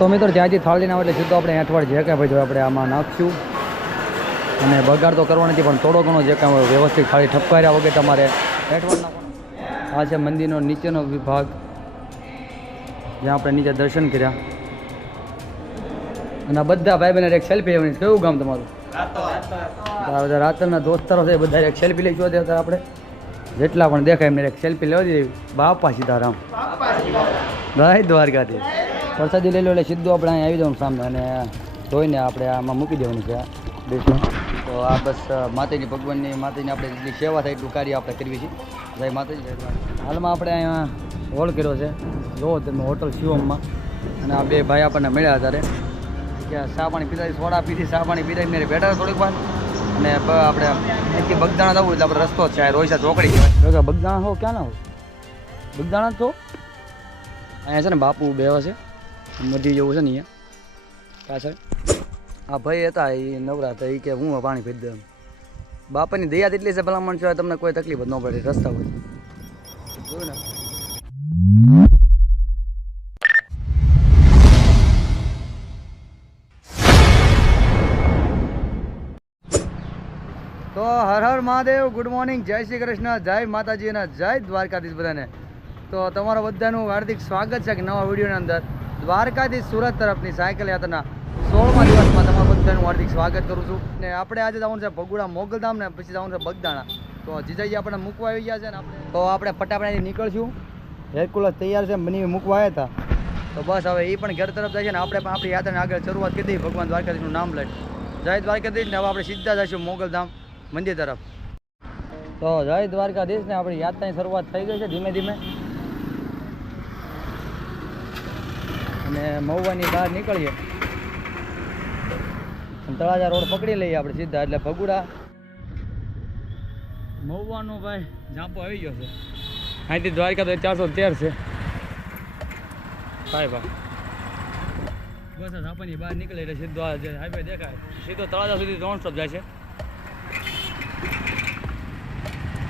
તો મિત્રો જ્યાંથી થાળી ના એટલે સીધો આપણે હેઠવાડ જે કાંઈ ભાઈ જો આપણે આમાં નાખશું. અને બગાડ તો કરવો નથી પણ થોડો ઘણો જે કાંઈ હોય વ્યવસ્થિત ખાલી ઠપકાર્યા વગર તમારે અઠવાડના નાખવાનો. આ છે મંદિરનો નીચેનો વિભાગ જ્યાં આપણે નીચે દર્શન કર્યા. અને બધા ભાઈ બહેન એક સેલ્ફી લેવાની. કયું ગામ તમારું? રાતના દોસ્તારો છે બધા એક સેલ્ફી લઈ જોવા અત્યારે આપણે. જેટલા પણ દેખાય એમને એક સેલ્ફી લેવા દીધી બાપા સીતારામ ભાઈ દ્વારકાથી પ્રસાદી લઈ લો એટલે સીધું આપણે અહીં આવી જવાનું સામે અને ધોઈને આપણે આમાં મૂકી દેવાનું છે આ તો આ બસ માતાજી ભગવાનની માતાજીની આપણે જેટલી સેવા થાય એટલું કાર્ય આપણે કરવી છીએ. જય માતાજી હાલમાં આપણે અહીંયા હોલ કર્યો છે. જુઓ તમે હોટલ શિવમમાં. અને આ બે ભાઈ આપણને મળ્યા અત્યારે કે સા પાણી પીધા સોડા પીધી સા પાણી પીધા મેરે બેઠા થોડીક વાર. અને આપણે અહીંથી બગદાણા જવું એટલે આપણે રસ્તો જ છે આ રોહિસા ચોકડી કહેવાય. બગદાણા હો ક્યાં ના હો? બગદાણા જ તો અહીંયા છે ને બાપુ બેવા છે. મધી જેવું છે ને અહીંયા? પાછળ? આ ભાઈ હતા, એ નવરા હતા, એ કે હું પાણી પી દઉં બાપાની દયા તેટલી છે ભલામણ છે, તમને કોઈ તકલીફ ન પડે, રસ્તા પર જોયું ને? તો હર હર મહાદેવ ગુડ મોર્નિંગ જય શ્રી કૃષ્ણ, જય માતાજી અને જય દ્વારકાધીશ બધાને. તો તમારા બધાનું હાર્દિક સ્વાગત છે કે નવા વિડીયોની અંદર. દ્વારકાથી સુરત તરફની સાયકલ યાત્રાના સોળમા દિવસમાં તમારું બધાનું હાર્દિક સ્વાગત કરું છું. ને આપણે આજે જવાનું છે ભગુડા મોગલધામ ને પછી જવાનું છે બગદાણા. તો જીજાજી આપણે મૂકવા આવી ગયા છે ને આપણે તો આપણે ફટાફટાથી નીકળશું. હેરકુલસ તૈયાર છે, મને મૂકવા આવ્યા હતા. તો બસ હવે એ પણ ઘર તરફ જાય છે ને આપણે પણ આપણી યાત્રાને આગળ શરૂઆત કરી ભગવાન દ્વારકાધીશનું નામ લઈ. જય દ્વારકાધીશ ને હવે આપણે સીધા જઈશું મોગલધામ મંદિર તરફ. તો જય દ્વારકાધીશ ને આપણી યાત્રાની શરૂઆત થઈ ગઈ છે ધીમે ધીમે. અને મહુવાની બહાર નીકળીએ. તળાજા રોડ પકડી લઈએ આપણે સીધા, એટલે ભગુડા. મહુવાનો ભાઈ જાંપો આવી ગયો છે. અહીંથી દ્વારકા તો ચારસો તેર છે. ભાઈ ભાઈ બસ ઝાંપાની બહાર નીકળે એટલે સીધો હાઈવે દેખાય. સીધો તળાજા સુધી ત્રણ સ્ટોપ જાય છે.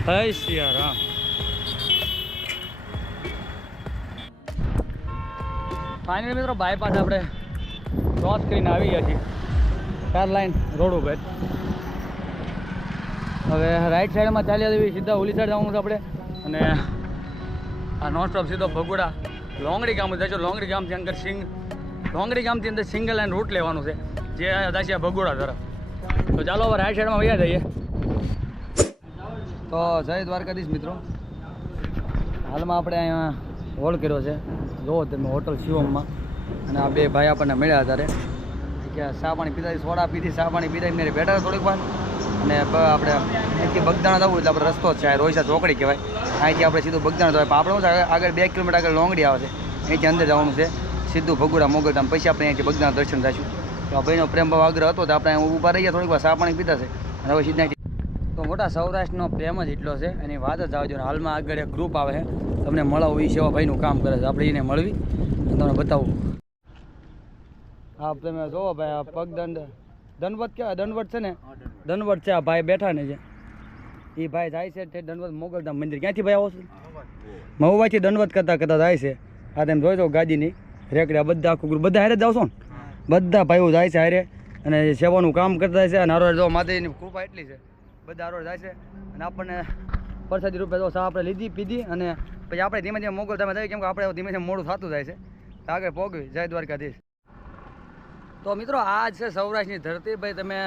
હે ફાઇનલ મિત્રો બાયપાસ આપણે ક્રોસ કરીને આવી ગયા છીએ. ચાર લાઈન રોડ ઉપર. હવે રાઈટ સાઈડમાં ચાલી જઈએ, સીધા ઓલી સાઈડ જવાનું છે આપણે. અને આ નોન સ્ટોપ સીધો ભગોડા. લોંગડી ગામ જશો લોંગડી ગામથી અંદર સિંગ લોંગડી ગામથી અંદર સિંગલ લાઇન રૂટ લેવાનું છે, જે દાસિયા ભગોડા તરફ. તો ચાલો હવે રાઈટ સાઈડમાં વૈયા જઈએ. તો જય દ્વારકાધીશ મિત્રો. હાલમાં આપણે અહીંયા હોલ કર્યો છે. જોવો તમે હોટલ શિવમમાં. અને આ બે ભાઈ આપણને મળ્યા અત્યારે. કે ચા પાણી પીધા સોડા પીધી ચા પાણી પીધા મેરે બેઠા થોડીક વાર. અને આપણે અહીંથી બગદાણા જવું એટલે આપણે રસ્તો છે રોહિસા ચોકડી કહેવાય. અહીંથી આપણે સીધું બગદાણા જવાય. પણ આપણે શું આગળ બે કિલોમીટર આગળ લોંગડી આવે છે. અહીંથી અંદર જવાનું છે. સીધું ભગુડા મોગલધામ. પછી આપણે અહીંથી બગદાણા દર્શન થઈશું તો આ ભાઈનો પ્રેમભાવ આગ્રહ હતો તો આપણે ઊભા રહીએ થોડીક વાર ચા પાણી પીધા છે. અને હવે સીધા તો મોટા સૌરાષ્ટ્રનો પ્રેમ જ એટલો છે. એની વાત જ આવજો હાલમાં આગળ એક ગ્રુપ આવે છે. તમને મળાવું એ સેવાભાઈનું કામ કરે છે. આપણે એને મળવી અને તમને બતાવું. હા તમે જોવો ભાઈ આ પગદંડ દંડવત કેવાય દંડવત છે ને? દંડવત. છે. આ ભાઈ બેઠા ને છે એ ભાઈ જાય છે તે દંડવત મોગલધામ મંદિર. ક્યાંથી ભાઈ આવો છો? મહુવાથી દંડવત કરતા કરતા જાય છે. આ તમે જોઈ દો ગાડીની રેકડા. બધા આખું બધા હારે જ જાવ છો ને? બધા ભાઈઓ જાય છે હારે અને સેવાનું કામ કરતા છે. અને જો માતાજીની કૃપા એટલી છે. બધા હારો જાય છે. અને આપણને પ્રસાદી રૂપે તો ચા આપણે લીધી, પીધી અને પછી આપણે ધીમે ધીમે મોગલ તમે થઈ કેમ કે આપણે ધીમે ધીમે મોડું થતું જાય છે. આગળ પોગવી, જય દ્વારકાધીશ. તો મિત્રો આ છે સૌરાષ્ટ્રની ધરતી, ભાઈ તમે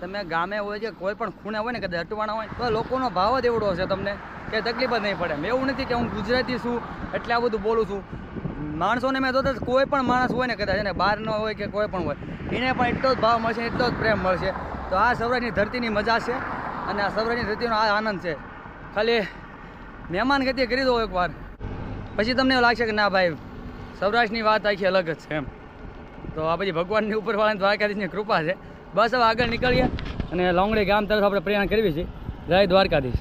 તમે ગામે હોય કે કોઈ પણ ખૂણે હોય ને, કદાચ અટવાણા હોય, તો લોકોનો ભાવ જ એવડો હશે તમને, કે તકલીફ જ નહીં પડે. મેં એવું નથી કે હું ગુજરાતી છું, એટલે આ બધું બોલું છું. માણસોને મેં જોતા કોઈ પણ માણસ હોય ને, કદાચ એને બહાર ન હોય કે કોઈ પણ હોય, એને પણ એટલો જ ભાવ મળશે એટલો જ પ્રેમ મળશે. તો આ સૌરાષ્ટ્રની ધરતીની મજા છે. અને આ સૌરાષ્ટ્રની ધરતીનો આ આનંદ છે. ખાલી મહેમાન ગતિ કરી દો એકવાર. પછી તમને એવું લાગશે કે ના ભાઈ સૌરાષ્ટ્રની વાત આખી અલગ જ છે એમ. તો આ પછી ભગવાનની ઉપરવાળાની દ્વારકાધીશની કૃપા છે. બસ હવે આગળ નીકળીએ અને લોંગડી ગામ તરફ આપણે પ્રયાણ કરવી છે. જય દ્વારકાધીશ.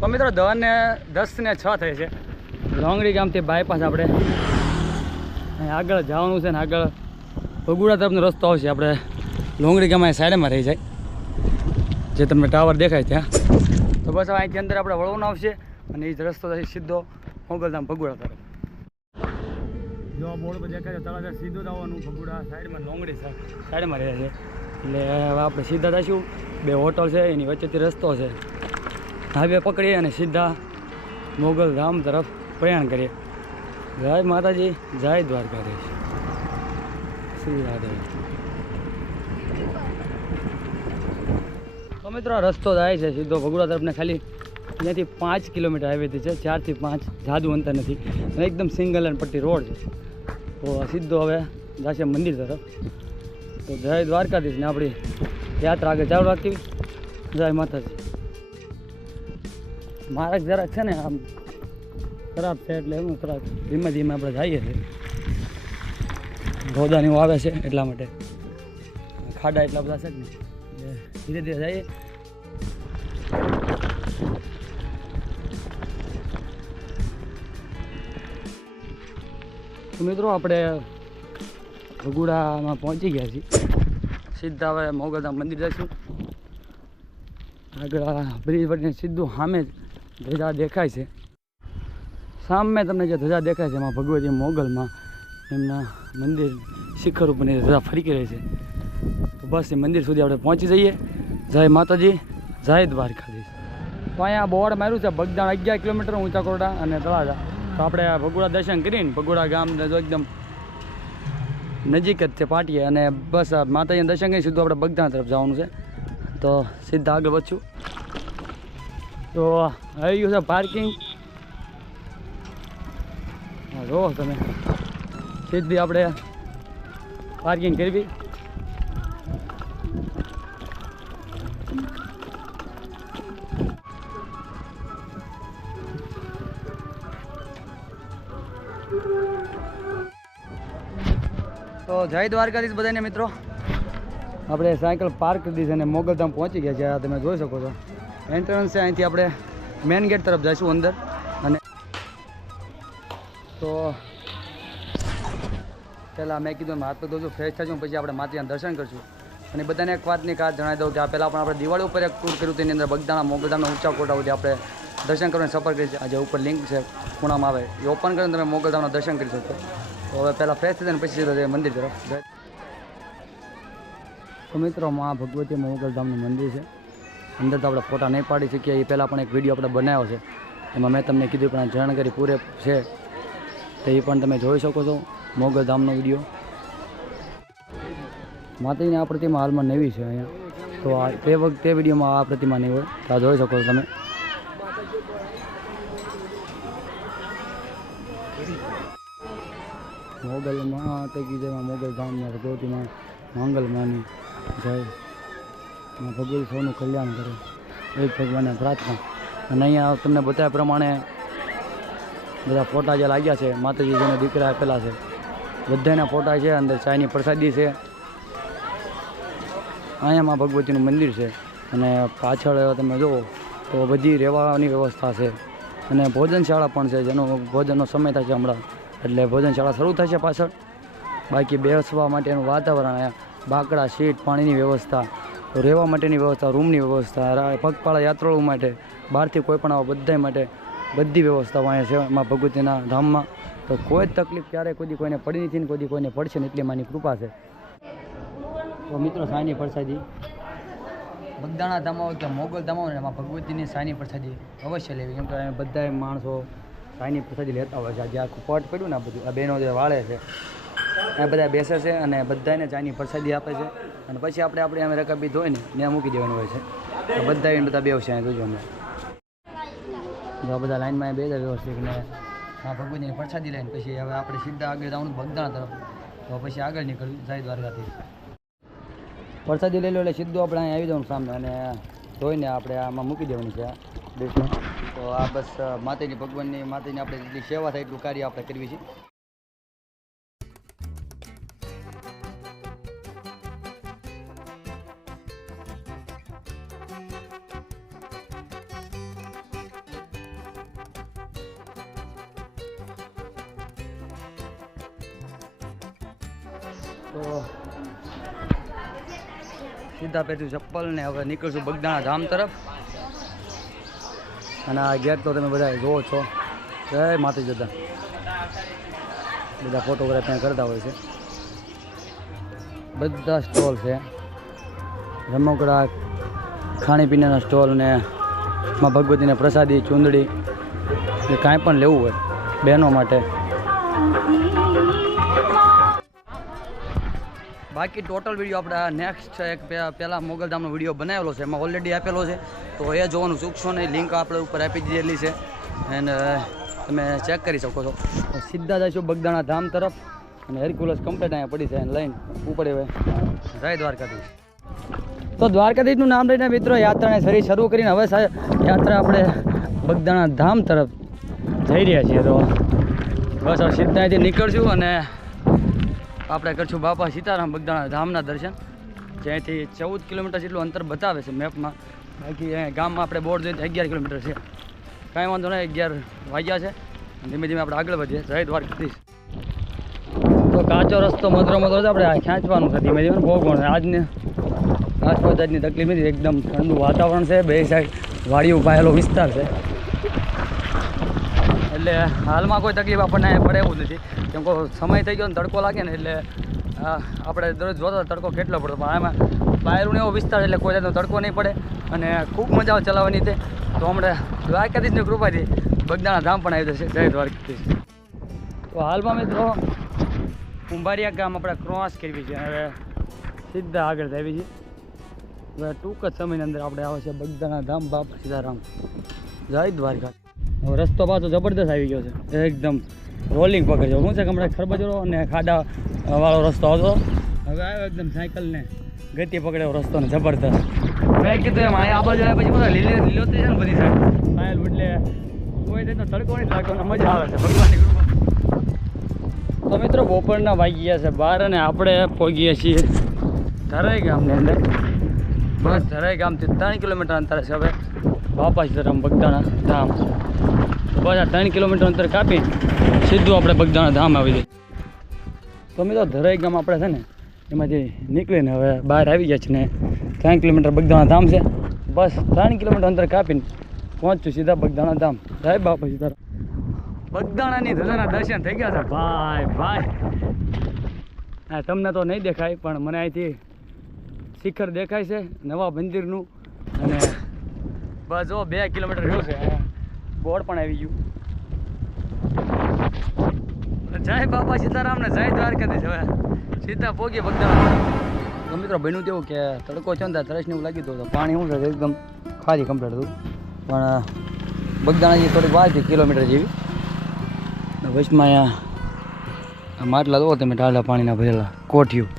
તો મિત્રો દસ ને દસ ને છ થઈ છે. લોંગડી ગામથી બાયપાસ આપણે. આગળ જવાનું છે ને આગળ ભગુડા તરફનો રસ્તો આવશે. આપણે લોંગડી ગામ સાઈડમાં રહી જાય. જે તમને ટાવર દેખાય ત્યાં. તો બસ હવે અહીંથી અંદર આપણે વળવાનું આવશે અને એ જ રસ્તો થશે સીધો મોગલધામ ભગુડા તરફ. જો બોર્ડ પર દેખાય છે, તળાજા સીધું આવવાનું, ભગુડા સાઈડમાં લોંગડી સાઈડમાં રહે છે. એટલે હવે આપણે સીધા થઈશું બે હોટલ છે, એની વચ્ચેથી રસ્તો છે. હાઈવે પકડીએ અને સીધા મોગલધામ તરફ પ્રયાણ કરીએ. જય માતાજી, જય દ્વારકાધીશ. શ્રી રાધે. તો મિત્રો રસ્તો જાય છે સીધો ભગુડા તરફને ખાલી. અહીંયાથી પાંચ કિલોમીટર હાઈવેથી છે, ચારથી પાંચ, જાદુ અંતર નથી. અને એકદમ સિંગલ એન્ડ પટ્ટી રોડ છે. તો સીધો હવે જશે મંદિર તરફ. તો જય દ્વારકાધીશ ને આપણી યાત્રા આગળ ચાલુ રાખતી જય માતાજી. મારા જરાક છે ને આમ ખરાબ છે એટલે એમ થોડાક ધીમે ધીમે આપણે જઈએ છીએ. એવું આવે છે એટલા માટે. ખાડા એટલા બધા છે ને. ધીરે ધીરે જઈએ. મિત્રો આપણે ભગુડામાં પહોંચી ગયા છીએ. સીધા હવે મોગલધામ મંદિર જઈશું. આગળ બ્રિજ પરથી સીધું સામે જ ધજા દેખાય છે. સામે તમને જે ધજા દેખાય છે, એમાં ભગવતી મોગલમાં એમના મંદિર શિખર ઉપર ધજા ફરકી રહી છે. તો બસ એ મંદિર સુધી આપણે પહોંચી જઈએ. જય માતાજી, જય દ્વારકાધીશ. તો અહીંયા બોર્ડ માર્યું છે, બગદાણ અગિયાર કિલોમીટર ઊંચા કોરડા અને તળાજા. તો આપણે ભગુડા દર્શન કરીને ભગુડા ગામ એકદમ નજીક જ છે પાટીએ અને બસ માતાજીના દર્શન કરી સીધું આપણે બગધા તરફ જવાનું છે. તો સીધા આગળ વધશું. તો આવી ગયું છે પાર્કિંગ જો તમે સીધી આપણે પાર્કિંગ કરવી. જય દ્વારકાધીશ બધાને મિત્રો. આપણે સાયકલ પાર્ક કરી દીધી અને મોગલધામ પહોંચી ગયા છે. આ તમે જોઈ શકો છો. એન્ટ્રન્સ છે, અહીંથી આપણે મેન ગેટ તરફ જઈશું અંદર. અને તો પહેલાં મેં કીધું હાથ પગ ધોજો ફ્રેશ થશું પછી આપણે માતાજીના દર્શન કરશું. અને બધાને એક વાતની ખાસ જણાવી દઉં કે આ પહેલાં પણ આપણે દિવાળી ઉપર એક ટૂર કર્યું, તેની અંદર બગદાણા, મોગલધામના ઊંચા કોટા સુધી આપણે દર્શન કરવાની સફર કરી છે. આજે ઉપર લિંક છે ખૂણામાં આવે. એ ઓપન કરીને તમે મોગલધામના દર્શન કરી શકો. તો હવે પહેલાં ફ્રેશ થઈ ને પછી સીધા જઈએ મંદિર તરફ. તો મિત્રો મા ભગવતી મોગલધામનું મંદિર છે. અંદર તો આપણે ફોટા નહીં પાડી શકીએ. એ પહેલાં પણ એક વીડિયો આપણે બનાવ્યો છે. એમાં મેં તમને કીધું પણ જાણકારી પૂરે છે. તો એ પણ તમે જોઈ શકો છો મોગલધામનો વીડિયો માતાજીની આ પ્રતિમા હાલમાં નવી છે અહીંયા. તો આ તે વખતે વિડીયોમાં આ પ્રતિમા નહીં હોય તો જોઈ શકો છો તમે. મોગલમાં તે કીધેમાં મોગલધામમાં ભગવતીમાં મંગલમાની જય. ભગવતી સૌનું કલ્યાણ કરે. એ જ ભગવાનને પ્રાર્થના. અને અહીંયા તમને બતાવ્યા પ્રમાણે બધા ફોટા જે લાગ્યા છે માતાજી જેને દીકરા આપેલા છે. બધાના ફોટા છે, અંદર ચાયની પ્રસાદી છે. અહીંયા માં ભગવતીનું મંદિર છે. અને પાછળ તમે જુઓ તો બધી રહેવાની વ્યવસ્થા છે. અને ભોજનશાળા પણ છે, જેનો ભોજનનો સમય થાય છે હમણાં. એટલે ભોજનશાળા શરૂ થશે પાછળ. બાકી બેસવા માટેનું વાતાવરણ અહીંયા, બાકડા સીટ પાણીની વ્યવસ્થા, રહેવા માટેની વ્યવસ્થા, રૂમની વ્યવસ્થા પગપાળા યાત્રાળુ માટે, બહારથી કોઈ પણ આવા બધા માટે બધી વ્યવસ્થાઓ અહીંયા છે માં ભગવતીના ધામમાં. તો કોઈ જ તકલીફ ક્યારેય કોઈ કોઈને પડી નથી ને કોઈ કોઈને પડશે ને એટલી માની કૃપા છે. તો મિત્રો સાયની પ્રસાદી. બગદાણા ધામ કે મોગલ ધામ ને એમાં ભગવતીની સાની પ્રસાદી અવશ્ય લેવી. કેમ કે બધા માણસો સાયની પ્રસાદી લેતા હોય છે. જ્યાં આખું પટ પડ્યું ને આ બધું. આ બહેનો જે વાળે છે એ બધા બેસે છે અને બધાને ચાની પ્રસાદી આપે છે. અને પછી આપણે આપણે અમે રકાબી ધોઈ ને ત્યાં મૂકી દેવાનું હોય છે. બધા એને બધા બેવશે અહીંયા જોજો અમે જો બધા લાઈનમાં બે વ્યવસ્થિત ને આ ભગવતીની પ્રસાદી લઈને પછી હવે આપણે સીધા આગળ જવાનું બગદાણા તરફ. તો પછી આગળ નીકળ્યું જાય દ્વારકાથી. પ્રસાદી લઈ લો એટલે સીધું આપણે અહીં આવી જવાનું સામે અને ધોઈને આપણે આમાં મૂકી દેવાની છે ડીશમાં તો આ બસ માતાજી ભગવાનની, માતાજીની આપણે જેટલી સેવા થાય એટલું કાર્ય આપણે કરવી છે. તો સીધા પહેર્યું ચપ્પલ ને હવે નીકળશું બગદાણા ધામ તરફ. અને આ ગેટ તો તમે બધા જોવો છો. જય માતી જતા બધા ફોટોગ્રાફ ત્યાં કરતા હોય છે. બધા સ્ટોલ છે. રમકડા, ખાણીપીણીના સ્ટોલ ને માં ભગવતીને પ્રસાદી, ચૂંદડી, એ કાંઈ પણ લેવું હોય બહેનો માટે. બાકી ટોટલ વીડિયો આપણે નેક્સ્ટ એક પહેલાં મોગલધામનો વીડિયો બનાવેલો છે, એમાં ઓલરેડી આપેલો છે. તો એ જોવાનું ચૂકશો નહીં લિંક આપણે ઉપર આપી દીધેલી છે. એન્ડ તમે ચેક કરી શકો છો. સીધા જઈશું બગદાણા ધામ તરફ. અને હેરક્યુલસ કમ્પ્લીટ અહીંયા પડી છે એને લઈને હોય જય દ્વારકાધીશ. તો દ્વારકાધીશનું નામ લઈને મિત્રો યાત્રાને ફરી શરૂ કરીને હવે સાહેબ યાત્રા આપણે બગદાણા ધામ તરફ જઈ રહ્યા છીએ. તો બસ હવે સીધા અહીંથી નીકળશું અને આપણે કરશું બાપા સીતારામ બગદાણા ધામના દર્શન. જ્યાંથી ચૌદ કિલોમીટર જેટલું અંતર બતાવે છે મેપમાં. બાકી ગામમાં આપણે બોર્ડ જોઈએ તો અગિયાર કિલોમીટર છે. કાંઈ વાંધો નહીં, અગિયાર વાગ્યા છે. ધીમે ધીમે આપણે આગળ વધીએ. જય દ્વારકાધીશ તો કાચો રસ્તો મધરો મધરો છે, આપણે ખેંચવાનું છે ધીમે ધીમે. બહુ છે આજને આસપાસ આજની તકલીફ નથી, એકદમ ઠંડુ વાતાવરણ છે. બે સાઈડ વાડીઓ પાયેલો વિસ્તાર છે. એટલે હાલમાં કોઈ તકલીફ આપણને પડે એવું નથી. કેમ કે સમય થઈ ગયો ને તડકો લાગે ને એટલે આપણે દરરોજ જોતા તડકો કેટલો પડતો, પણ આમાં બાયરું એવો વિસ્તાર એટલે કોઈ જાતનો તડકો નહીં પડે અને ખૂબ મજા આવે ચલાવવાની તે. તો હમણાં દ્વારકાધીશની કૃપાથી બગદાણા ધામ પણ આવી જશે. જય દ્વારકાધીશ. તો હાલમાં મિત્રો, કુંભારિયા ગામ આપણે ક્રોસ કરવી છે. હવે સીધા આગળ આવી છે હવે ટૂંક જ સમયની અંદર આપણે આવે છે બગદાણા ધામ, બાપ સીતારામ. જય દ્વારકા રસ્તો પાછો જબરદસ્ત આવી ગયો છે. એકદમ રોલિંગ પકડજો શું છે હમણાં ખરબજરો અને ખાડા વાળો રસ્તો હતો. હવે આવ્યો એકદમ સાયકલને ગતિ પકડ્યો રસ્તો ને જબરદસ્ત. મેં કીધું એમ આ બાજુ આવ્યા પછી બધા લીલી લીલોતરી છે ને બધી સાઈડ. પાયલ એટલે કોઈ રીતનો તડકો નહીં લાગતો અને મજા આવે છે. ભગવાનની કૃપા. તો મિત્રો, બપોરના વાગી ગયા છે બાર અને આપણે પહોંચીએ છીએ ધરાઈ ગામની અંદર. બસ ધરાઈ ગામથી ત્રણ કિલોમીટર અંતરે છે હવે. બાપા સીતારામ બગદાણા ધામ. બસ આ ત્રણ કિલોમીટર અંતર કાપી સીધું આપણે બગદાણા ધામ આવી જઈએ તો મિત્રો ધરાઈ ગામ આપણે છે ને, એમાંથી નીકળીને હવે બહાર આવી ગયા છે ને, ત્રણ કિલોમીટર બગદાણા ધામ છે. બસ ત્રણ કિલોમીટર અંતર કાપીને પહોંચ્યું સીધા બગદાણા ધામ. સાહેબ બાપા સીધા બગદાણાની ધજાના દર્શન થઈ ગયા છે. ભાઈ ભાઈ. હા તમને તો નહીં દેખાય, પણ મને અહીંથી શિખર દેખાય છે, નવા મંદિરનું. અને બસ જો બે કિલોમીટર રહ્યું છે. બોર્ડ પણ આવી ગયું. જય બાપા સીતારામ ને જય દ્વારકાધીશ હવે. સીધા પોગી બગદાણા મિત્રો બન્યું તેવું કે તડકો છે ને તરસ એવું લાગ્યું હતું પાણી શું છે એકદમ ખાલી કમ્પ્લીટ હતું. પણ બગદાણાજી થોડીક વાર છે કિલોમીટર જેવી. ને વચમાં અહીંયા માટલા દો, તમે ટાળા પાણીના ભરેલા, કોઠિયું.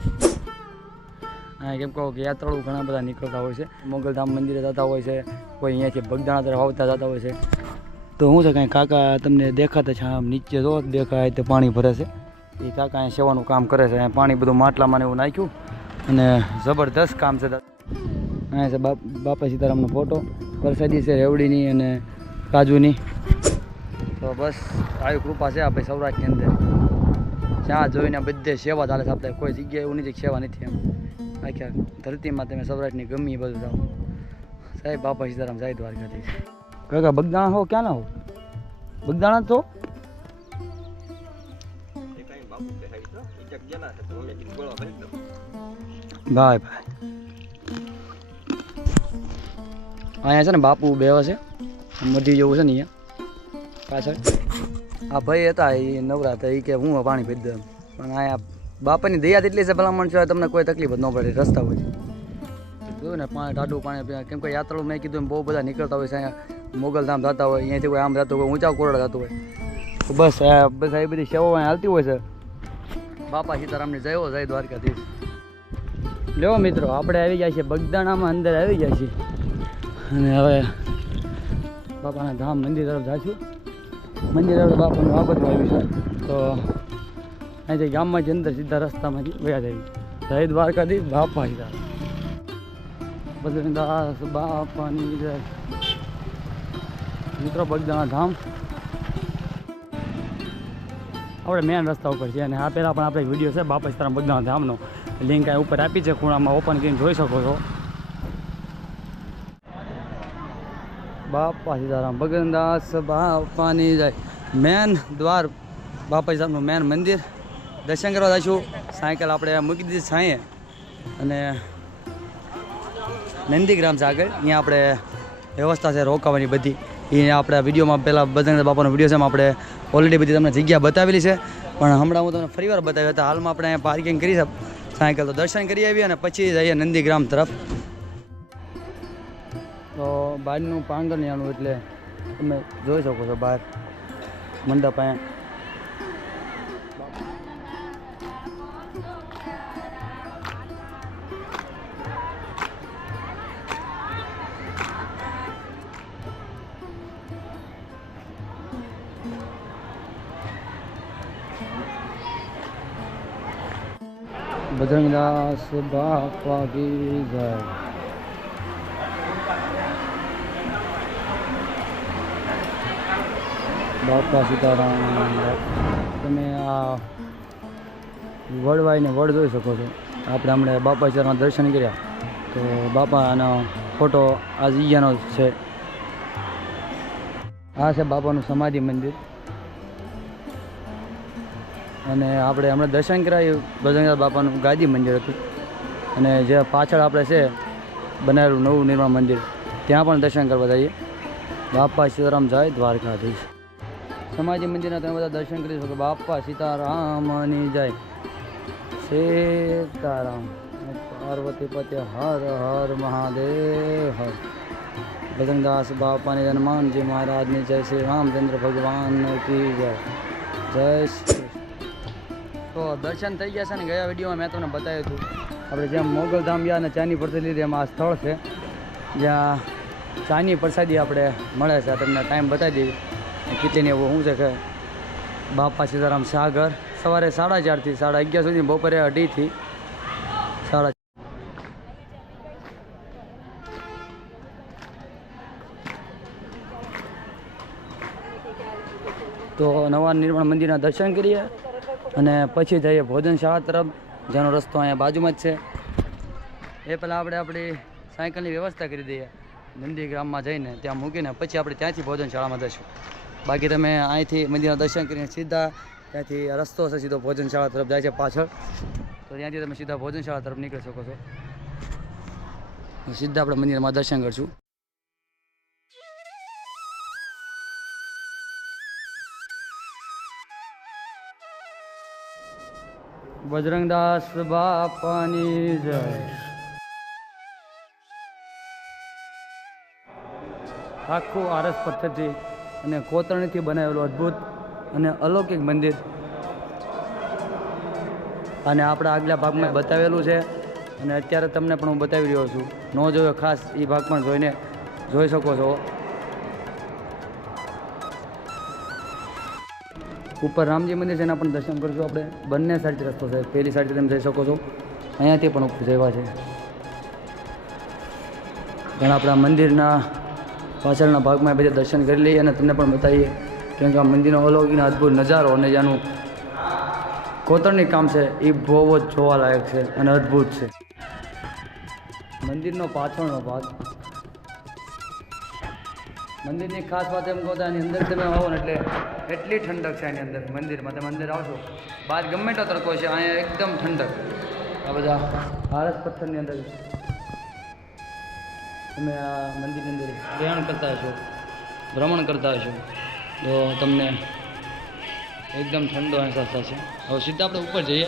હા કેમ કહો કે યાત્રાળુ ઘણા બધા નીકળતા હોય છે. મોગલધામ મંદિરે જતા હોય છે, કોઈ અહીંયાથી બગદાણા તરફ આવતા જતા હોય છે. તો હું છે કાંઈ કાકા તમને દેખાતા છે આમ નીચે જો દેખાય તે પાણી ભરે છે. એ કાકા અહીંયા સેવાનું કામ કરે છે. અહીંયા પાણી બધું માટલામાં એવું નાખ્યું અને જબરદસ્ત કામ છે અહીંયા છે બાપા સીતારામનો ફોટો, વરસાદી છે રેવડીની અને કાજુની. તો બસ, આવી કૃપા છે આપણે સૌરાષ્ટ્રની અંદર. જ્યાં જોઈને બધે સેવા ચાલે છે આપણે. કોઈ જગ્યાએ એવું નથી સેવા નથી એમ. આખી ધરતીમાં તમે સૌરાષ્ટ્રની ગમી બધું જાઓ. સાહેબ, બાપા સીતારામ સાહેબ દ્વારકાધીશ કાકા, બગદાણા હો ક્યાં ના હો? બગદાણા તો. ભાઈ ભાઈ. અહીંયા છે ને બાપુ બેવા છે. મઢી જેવું છે ને અહીંયા. પાછળ. આ ભાઈ હતા, એ નવરા હતા, એ કે હું પાણી દઉં પણ અહીંયા બાપાની દયા એટલી છે ભલામણ છે તમને કોઈ તકલીફ ન પડે, રસ્તા હોય જોયું ને પાણી ઠાડું પાણી કેમ કે યાત્રાળુ મેં કીધું બહુ બધા નીકળતા હોય છે, અહીંયા મોગલધામ જતા હોય, અહીંયાથી કોઈ આમ જતું હોય, ઊંચા કોરડા જતું હોય. બસ બસ એ બધી સેવાઓ અહીંયા હાલતી હોય છે. બાપા સીતારામની જયો જય દ્વારકાધીશ. લ્યો મિત્રો, આપણે આવી ગયા છીએ, બગદાણામાં અંદર આવી ગયા છીએ. અને હવે બાપાના ધામ મંદિર તરફ જાશું. મંદિર આપણે બાપાનું આગતમાં આવ્યું છે. તો અહીંથી જ અંદર સીધા રસ્તામાંથી વયા જઈએ. જય દ્વારકાધીશ, બાપા સીતારામ. બદ્રીદાસ બાપાની જય મિત્રો બગદાણા ધામ. આપણે મેન રસ્તા ઉપર છે અને આ પહેલાં પણ આપણે વીડિયો છે બાપા સીતારામ બગદાણા ધામનો. લિંક આ ઉપર આપી છે, ખૂણામાં ઓપન કરીને જોઈ શકો છો. બાપા સીતારામ ભગનદાસ બાપાની જાય. મેન દ્વાર બાપા સીતારામનું મેન મંદિર. દર્શન કરવા જઈશું. સાયકલ આપણે મૂકી દીધી સાંયે અને નંદીગ્રામ છે આગળ. અહીંયા આપણે વ્યવસ્થા છે રોકાવાની બધી. એ આપણે વિડીયોમાં પહેલાં બજરંગ બાપાનો વીડિયો છે એમાં આપણે ઓલરેડી બધી તમને જગ્યા બતાવેલી છે. પણ હમણાં હું તમને ફરીવાર બતાવ્યો હતા, હાલમાં આપણે અહીંયા પાર્કિંગ કરી છે. સાયકલ તો દર્શન કરી આવીએ અને પછી જઈએ નંદીગ્રામ તરફ. તો બહારનું પાંગર આનું એટલે તમે જોઈ શકો છો બહાર. મંડપ અહીંયા. બજરંગદાસ બાપા કી જય. બાપા સીતારામ, તમે આ વડવાઈને વડ જોઈ શકો છો. આપણે હમણાં બાપા સીતારામ દર્શન કર્યા. તો બાપાનો ફોટો આ ઈયાનો છે. આ છે બાપાનું સમાધિ મંદિર. અને આપણે હમણાં દર્શન કરાયું બજરંગદાસ બાપાનું ગાદી મંદિર હતું. અને જે પાછળ આપણે છે, બનાવેલું નવું નિર્માણ મંદિર, ત્યાં પણ દર્શન કરવા જઈએ. બાપા સીતારામ જાય દ્વારકાધીશ. સમાજી મંદિરના તમે બધા દર્શન કરી શકો. બાપા સીતારામની જાય. સીતારામ. પાર્વતી પતે, હર હર મહાદેવ. હર બજરંગદાસ બાપાની હનુમાનજી મહારાજની જય શ્રી રામચંદ્ર ભગવાન જય. જય શ્રી તો દર્શન થઈ ગયા છે ને ગયા વિડીયોમાં મેં તમને બતાવ્યું હતું. આપણે જેમ મોગલધામ ગયા અને ચાની પ્રસાદી એમાં આ સ્થળ છે. જ્યાં ચાની પ્રસાદી આપણે મળે છે. તમને ટાઈમ બતાવી દઈએ. કેટલીને એવું શું છે કે બાપા સીતારામ સાગર સવારે સાડા ચારથી, સાડા અગિયાર સુધી બપોરે અઢીથી સાડા તો નવા નિર્માણ મંદિરના દર્શન કરીએ. અને પછી જઈએ ભોજનશાળા તરફ, જેનો રસ્તો અહીંયા બાજુમાં જ છે. એ પહેલાં આપણે આપણી સાયકલની વ્યવસ્થા કરી દઈએ. નંદીગ્રામમાં જઈને ત્યાં મૂકીને પછી આપણે ત્યાંથી ભોજનશાળામાં જશું બાકી તમે અહીંથી મંદિરના દર્શન કરીને સીધા ત્યાંથી રસ્તો છે, સીધો ભોજનશાળા તરફ જાય છે પાછળ. તો ત્યાંથી તમે સીધા ભોજનશાળા તરફ નીકળી શકો છો. સીધા આપણે મંદિરમાં દર્શન કરશું. બજરંગદાસ બાપાની જય. આખું આરસ પથ્થરથી અને કોતરણીથી બનાવેલું અદ્ભુત અને અલૌકિક મંદિર. અને આપણા આગલા ભાગમાં બતાવેલું છે. અને અત્યારે તમને પણ હું બતાવી રહ્યો છું. ન જોયો ખાસ એ ભાગ પણ જોઈને જોઈ શકો છો. ઉપર રામજી મંદિર છે એના પણ દર્શન કરશું આપણે. બંને સાઈડથી રસ્તો છે. પહેલી સાઈડથી તમે જઈ શકો છો. અહીંયાથી પણ જવા છે. ઘણા આપણા મંદિરના પાછળના ભાગમાં બધા દર્શન કરી લઈએ અને તમને પણ બતાવીએ. કેમ કે આ મંદિરનો અલૌકિક અદ્ભુત નજારો અને જેનું કોતરણી કામ છે એ બહુ જ જોવાલાયક છે અને અદ્ભુત છે. મંદિરનો પાછળનો ભાગ મંદિરની ખાસ વાત એમ કહો આની અંદર તમે આવો ને એટલે એટલી ઠંડક છે આની અંદર મંદિરમાં. તમે અંદર આવશો. બહાર ગમે તો તડકો છે, અહીંયા એકદમ ઠંડક. આ બધા ભારત પથ્થરની અંદર તમે આ મંદિરની અંદર પ્રયાણ કરતા હશો, ભ્રમણ કરતા હશો, તો તમને એકદમ ઠંડો અહેસાસ થશે. હવે સીધા આપણે ઉપર જઈએ.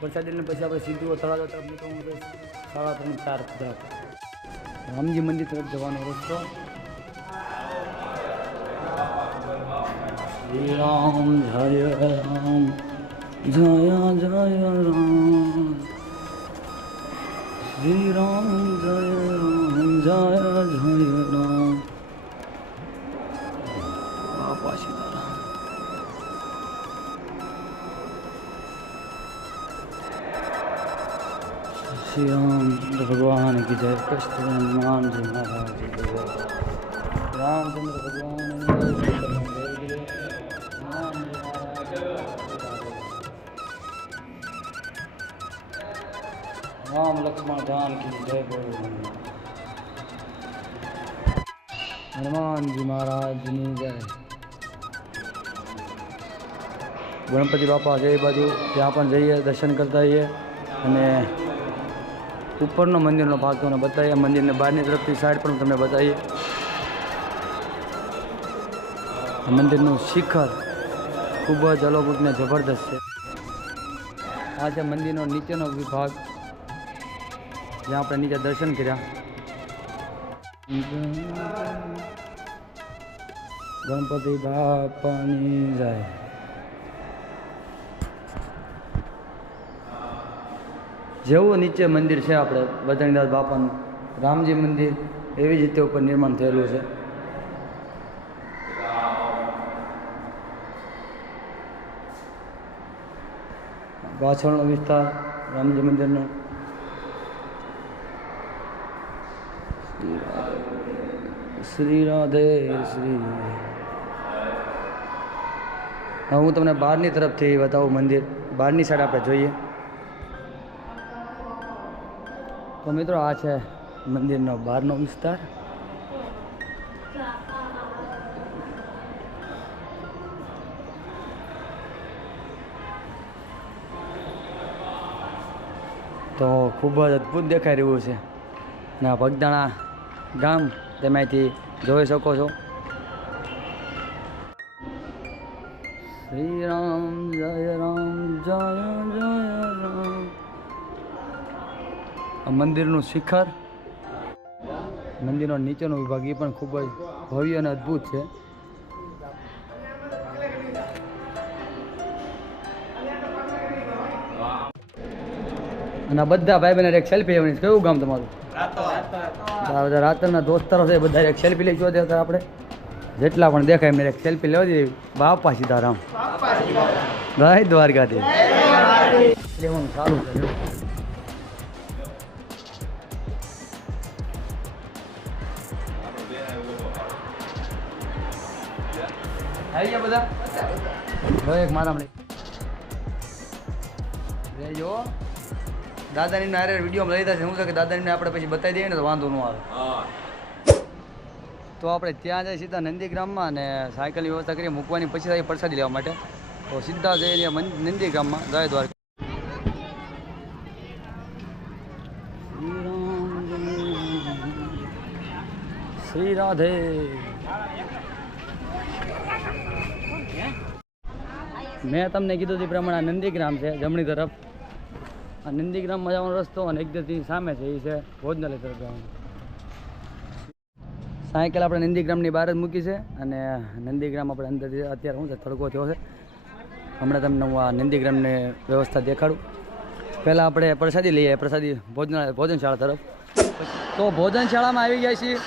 પ્રસાદી પછી આપણે સીધું તળાવ તરફ નીકળવું છે સાડા ત્રણ, ચાર તરફ રામજી મંદિર તરફ જવાનો રસ્તો. રામ, જય રામ, જય જય રામ. શ્રી રામ, જય રામ, જય જય રામ. श्री राम भगवान की जय कृष्ण हनुमान जी महाराज की जय रामचंद्र भगवान की जय, कृष्ण देव की जय, हनुमान जी महाराज की जय। राम लक्ष्मण जान की जय बोलो હનુમાનજી મહારાજની જય ગણપતિ બાપા છે એ બાજુ ત્યાં પણ જઈએ દર્શન કરતા હોઈએ અને ઉપરનો મંદિરનો ભાગ તમને બતાવીએ. મંદિરને બહારની તરફથી સાઈડ પણ તમને બતાવીએ. મંદિરનું શિખર ખૂબ જ અલૌકિક ને જબરદસ્ત છે. આ છે મંદિરનો નીચેનો વિભાગ, જ્યાં આપણે નીચે દર્શન કર્યા. ગણપતિ બાપાની જાય. જેવું નીચે મંદિર છે આપણે બજરંગદાસ બાપાનું, રામજી મંદિર, એવી જ રીતે ઉપર નિર્માણ થયેલું છે. પાછળનો વિસ્તાર, રામજી મંદિરનો. શ્રી રાધે, શ્રી હું તમને બહારની તરફથી બતાવું મંદિર. બહારની સાઈડ આપણે જોઈએ. તો મિત્રો આ છે મંદિરનો બહારનો વિસ્તાર. તો ખૂબ જ અદ્ભુત દેખાઈ રહ્યું છે. આ ભગદાણા ગામ તેમાંથી જોઈ શકો છો. શિખર. મંદિરનો નીચેનો વિભાગ એ પણ ખૂબ જ ભવ્ય અને અદ્ભુત છે. અને બધા ભાઈ બહેન એક સેલ્ફી લેવાની કયું ગામ તમારું? બધા રાતના દોસ્તારો છે બધા એક સેલ્ફી લઈ જોઈએ આપણે. જેટલા પણ દેખાય એમને એક સેલ્ફી લેવા દીધી બાપા સીતારામ. જય દ્વારકાથી લેવાનું સારું છે આવી ગયા બધા? હવે એક મારા રેજો દાદાની નારે વીડિયો લઈ જશે. શું છે કે દાદાની આપણે પછી બતાવી દઈએ ને તો વાંધો ન આવે. તો આપણે ત્યાં જઈએ સીધા નંદીગ્રામમાં અને સાયકલની વ્યવસ્થા કરીએ. મૂકવાની પછી જઈએ પ્રસાદી લેવા માટે. તો સીધા જઈએ નંદીગ્રામમાં જય દ્વારકા. શ્રી રાધે. મેં તમને કીધું તે પ્રમાણે નંદીગ્રામ છે, જમણી તરફ. આ નંદીગ્રામમાં જવાનો રસ્તો અને એકદમથી સામે છે એ છે ભોજનાલય તરફ જવાનું. સાયકલ આપણે નંદીગ્રામની બહાર જ મૂકી છે અને નંદીગ્રામ આપણે અંદરથી અત્યારે શું છે, તડકો થયો છે. હમણાં તમને હું આ નંદીગ્રામની વ્યવસ્થા દેખાડું. પહેલાં આપણે પ્રસાદી લઈએ, પ્રસાદી ભોજનાલય, ભોજનશાળા તરફ. તો ભોજનશાળામાં આવી ગયા છીએ.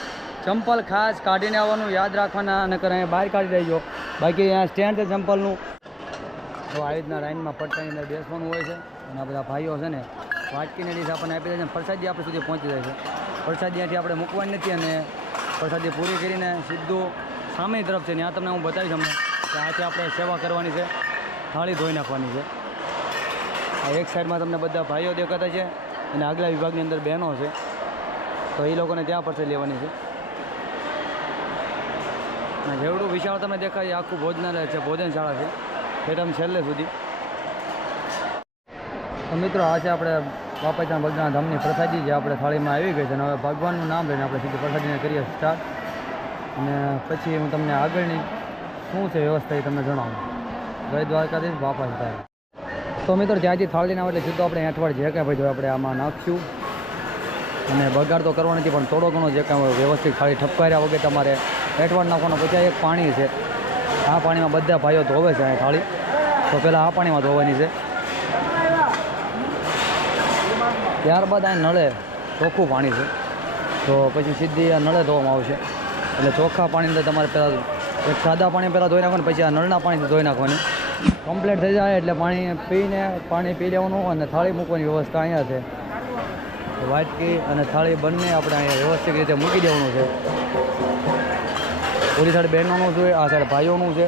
ચંપલ ખાસ કાઢીને આવવાનું, યાદ રાખવાના અને કરે બહાર કાઢી દેજો. બાકી અહીંયા સ્ટેન્ડ છે ચંપલનું. તો આવી રીતના લાઇનમાં પટ્ટાની અંદર બેસવાનું હોય છે. અને આ બધા ભાઈઓ છે ને, વાટકીને ડીશ આપણને આપી દે છે પ્રસાદી આપણે સુધી પહોંચી જાય છે. પ્રસાદી ત્યાંથી આપણે મૂકવાની નથી અને પ્રસાદી પૂરી કરીને સીધું સામેની તરફ છે. ત્યાં તમને હું બતાવીશ અમને કે આથી આપણે સેવા કરવાની છે. થાળી ધોઈ નાખવાની છે. આ એક સાઈડમાં તમને બધા ભાઈઓ દેખાતા છે અને આગલા વિભાગની અંદર બહેનો છે. તો એ લોકોને ત્યાં પરથી લેવાની છે. અને જેવડું વિશાળ તમે દેખાય આખું ભોજનાલય છે, ભોજનશાળા છે. પેટમ છેલ્લે સુધી. તો મિત્રો, આ છે આપણે બાપાચાન ભગવાન ધામની પ્રસાદી જે આપણે થાળીમાં આવી ગઈ છે અને હવે ભગવાનનું નામ લઈને આપણે સીધી પ્રસાદીને કરીએ સ્ટાર્ટ અને પછી હું તમને આગળની શું છે વ્યવસ્થા એ તમને જણાવું. જય દ્વારકાધીશ બાપા સીતારામ તો મિત્રો, જ્યાંથી થાળીને આવે એટલે સીધો આપણે એઠવાડ જે કાંઈ ભાઈ આપણે આમાં નાખ્યું અને બગાડ તો કરવો નથી, પણ થોડો ઘણો જે કાંઈ વ્યવસ્થિત થાળી ઠપકાર્યા વગર તમારે હેઠવાડ નાખવાનો પછી એક પાણી છે. આ પાણીમાં બધા ભાઈઓ ધોવે છે અહીં થાળી. તો પહેલાં આ પાણીમાં ધોવાની છે. ત્યારબાદ આ નળે ચોખ્ખું પાણી છે. તો પછી સીધી આ નળે ધોવામાં આવશે. એટલે ચોખ્ખા પાણી અંદર તમારે પહેલાં એક સાદા પાણી પહેલાં ધોઈ નાખવાનું, પછી આ નળના પાણીથી ધોઈ નાખવાની. કમ્પ્લીટ થઈ જાય એટલે પાણી પીને પાણી પી લેવાનું અને થાળી મૂકવાની વ્યવસ્થા અહીંયા છે. વાટકી અને થાળી બંને આપણે અહીંયા વ્યવસ્થિત રીતે મૂકી દેવાનું છે. ઓલી સાઈડ બહેનોનું છે, આ સાઈડ ભાઈઓનું છે.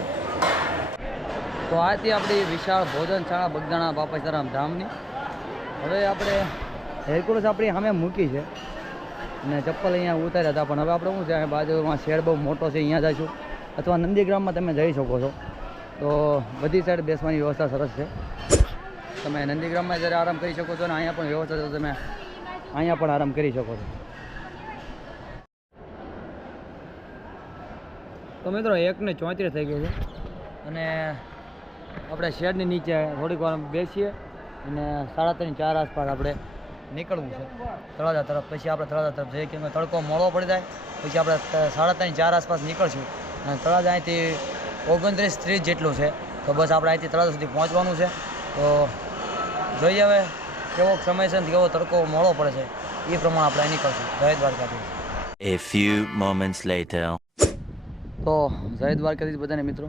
તો આથી આપણી વિશાળ ભોજનશાળા બગદાણા બાપા સીતારામ ધામની. હવે આપણે હેરકુલસ આપણી સામે મૂકી છે. અને ચપ્પલ અહીંયા ઉતાર્યા હતા, પણ હવે આપણે શું છે બાજુમાં શેડ બહુ મોટો છે, અહીંયા જઈશું અથવા નંદીગ્રામમાં તમે જઈ શકો છો. તો બધી સાઈડ બેસવાની વ્યવસ્થા સરસ છે. તમે નંદીગ્રામમાં જ્યારે આરામ કરી શકો છો અને અહીંયા પણ વ્યવસ્થા તમે અહીંયા પણ આરામ કરી શકો છો. તો મિત્રો એકને ચોત્રીસ થઈ ગયું છે. અને આપણે શેડની નીચે થોડીક વાર બેસીએ અને સાડા ત્રણ ચાર આસપાસ આપણે નીકળવું છે. તળાજા તરફ, પછી આપણે તળાજા તરફ જઈએ કેમ તડકો મોડો પડી જાય, પછી આપણે સાડા ત્રણ ચાર આસપાસ નીકળશું. અને તળાજા અહીંથી ઓગણત્રીસ ત્રીસ જેટલું છે. તો બસ આપણે અહીંથી તળાજા સુધી પહોંચવાનું છે. તો જોઈએ હવે કેવો સમય છે કેવો તડકો મોડો પડે છે. એ પ્રમાણે આપણે નીકળશું. જય દ્વારકાથી A few moments later. તો જય દ્વારકાધીશ બધાને મિત્રો.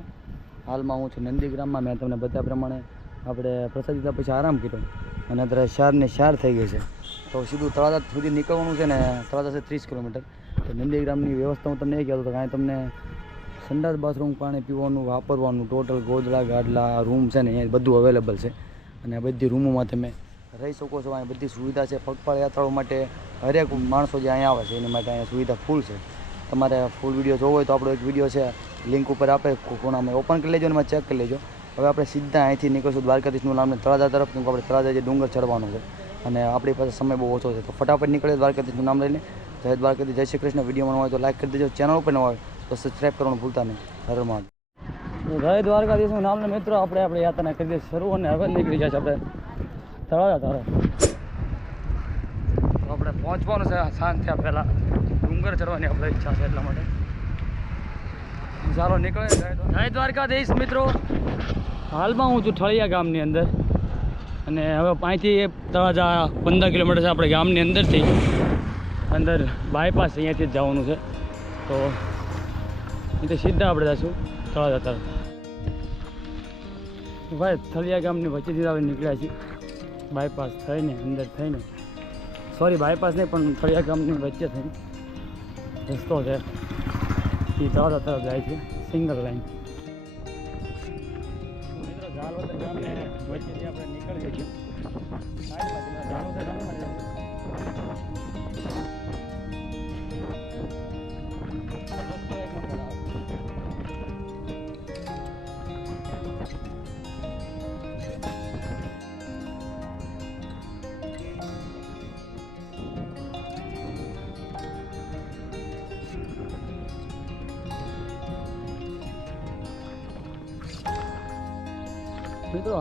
હાલમાં હું છું નંદીગ્રામમાં. મેં તમને બધા પ્રમાણે આપણે પ્રસાદ લીધા પછી આરામ કર્યો. અને અત્યારે શારને શાર થઈ ગઈ છે. તો સીધું તળાજા સુધી નીકળવાનું છે ને તળાજા છે ત્રીસ કિલોમીટર. તો નંદીગ્રામની વ્યવસ્થા હું તમને એ કહેતો હતો કાંઈ તમને સંડાસ, બાથરૂમ, પાણી પીવાનું, વાપરવાનું, ટોટલ ગોદડા, ગાડલા, રૂમ છે ને અહીંયા બધું અવેલેબલ છે. અને બધી રૂમોમાં તમે રહી શકો છો. અહીંયા બધી સુવિધા છે. પગપાળ યાત્રાઓ માટે હરેક માણસો જે અહીંયા આવે છે, એની માટે અહીંયા સુવિધા ફૂલ છે. તમારે ફૂલ વીડિયો જોવો હોય તો આપણો એક વીડિયો છે લિંક ઉપર આપે ખૂણામાં ઓપન કરી લેજો અને ચેક કરી લેજો. હવે આપણે સીધા અહીંથી નીકળશું દ્વારકાધીશનું નામ તળાજા તરફ આપણે તળાજા જે ડુંગર ચડવાનું છે. અને આપણી પાસે સમય બહુ ઓછો છે. તો ફટાફટ નીકળે દ્વારકાધીશનું નામ લઈને. જય દ્વારકાધીશ, જય શ્રી કૃષ્ણ. વિડીયોમાં હોય તો લાઈક કરી દેજો. ચેનલ ઉપર ન હોય તો સબસ્ક્રાઈબ કરવાનું ભૂલતા નહીં. હર મહાદેવ. જય દ્વારકાધીશનું નામને મિત્રો, આપણે આપણે યાત્રા કરી દઈએ. શરૂ અને હવે નીકળી જાય છે આપણે. તળાજા તરફ. આપણે પહોંચવાનું છે સાંજ થયા પહેલાં. ડુંગર ચડવાની આપણે ઈચ્છા છે એટલા માટે. ચાલો નીકળે જય દ્વાર- જય દ્વારકાધીશ મિત્રો. હાલમાં હું છું ઠળિયા ગામની અંદર. અને હવે અહીંથી તળાજા પંદર કિલોમીટર છે આપણે ગામની અંદરથી. અંદર બાયપાસ અહીંયાથી જ જવાનું છે. તો અહીંથી સીધા આપણે જઈશું તળાજા તરફ. ભાઈ થળિયા ગામની વચ્ચેથી આપણે નીકળ્યા છીએ. બાયપાસ થઈને, અંદર થઈને. સોરી બાયપાસ નહીં, પણ થળિયા ગામની વચ્ચે થઈને. રસ્તો છે એ તળાજા તરફ જાય છે સિંગલ લાઈન મિત્રો ઝાલોદર ગામને વચ્ચેથી આપણે નીકળીએ છીએ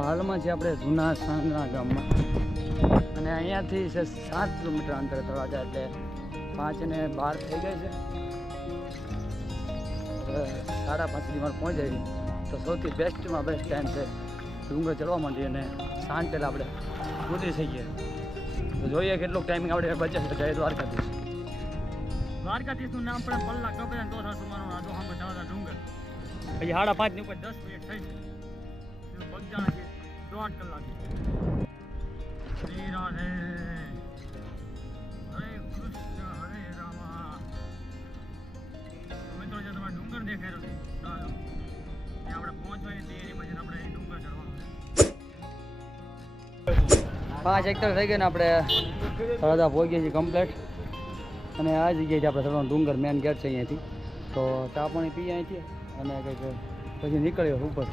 હાલમાં છે આપણે જૂના સાંગણા ગામમાં અને અહીંયાથી છે સાત કિલોમીટર અંતર તળાજા એટલે પાંચ ને બાર થઈ ગઈ છે. સાડા પાંચ સુધી પહોંચી જાય તો સૌથી બેસ્ટમાં બેસ્ટ ટાઈમ છે ડુંગર ચડવા માંડીએ અને સાંજ પહેલાં આપણે ઉતરી શકીએ તો જોઈએ કેટલોક ટાઈમિંગ આપણે બચે છે. જય દ્વારકાધીશ. દ્વારકાધીશનું નામ પણ પલ્લા કપે તો સાસુ મારો આદો સામે તળાજા ડુંગર. પછી સાડા પાંચની ઉપર દસ મિનિટ થઈ છે. બગજાણા દોઢ કલાક. શ્રી રાધે. હરે કૃષ્ણ, હરે રામા. મિત્રો, જે તમારે ડુંગર દેખાય રહ્યો ચાલો. ત્યાં આપણે પહોંચવાની તૈયારી પછી આપણે ડુંગર ચડવાનું પાંચ હેક્ટર થઈ ગયા ને આપણે સરદા પહોંચીએ છીએ કમ્પ્લેટ અને આ જગ્યાએથી આપણે ચડવાનું ડુંગર મેન ગેટ છે અહીંયાથી. તો ચા પાણી પીએ અહીંથી અને કંઈક પછી નીકળ્યો ઉપર.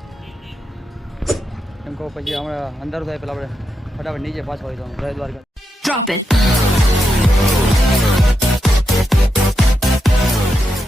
કહો પછી હમણાં અંધારું થાય પેલા આપણે ફટાફટ નીચે પાછા હોય તો જય દ્વારકા ડ્રોપ it.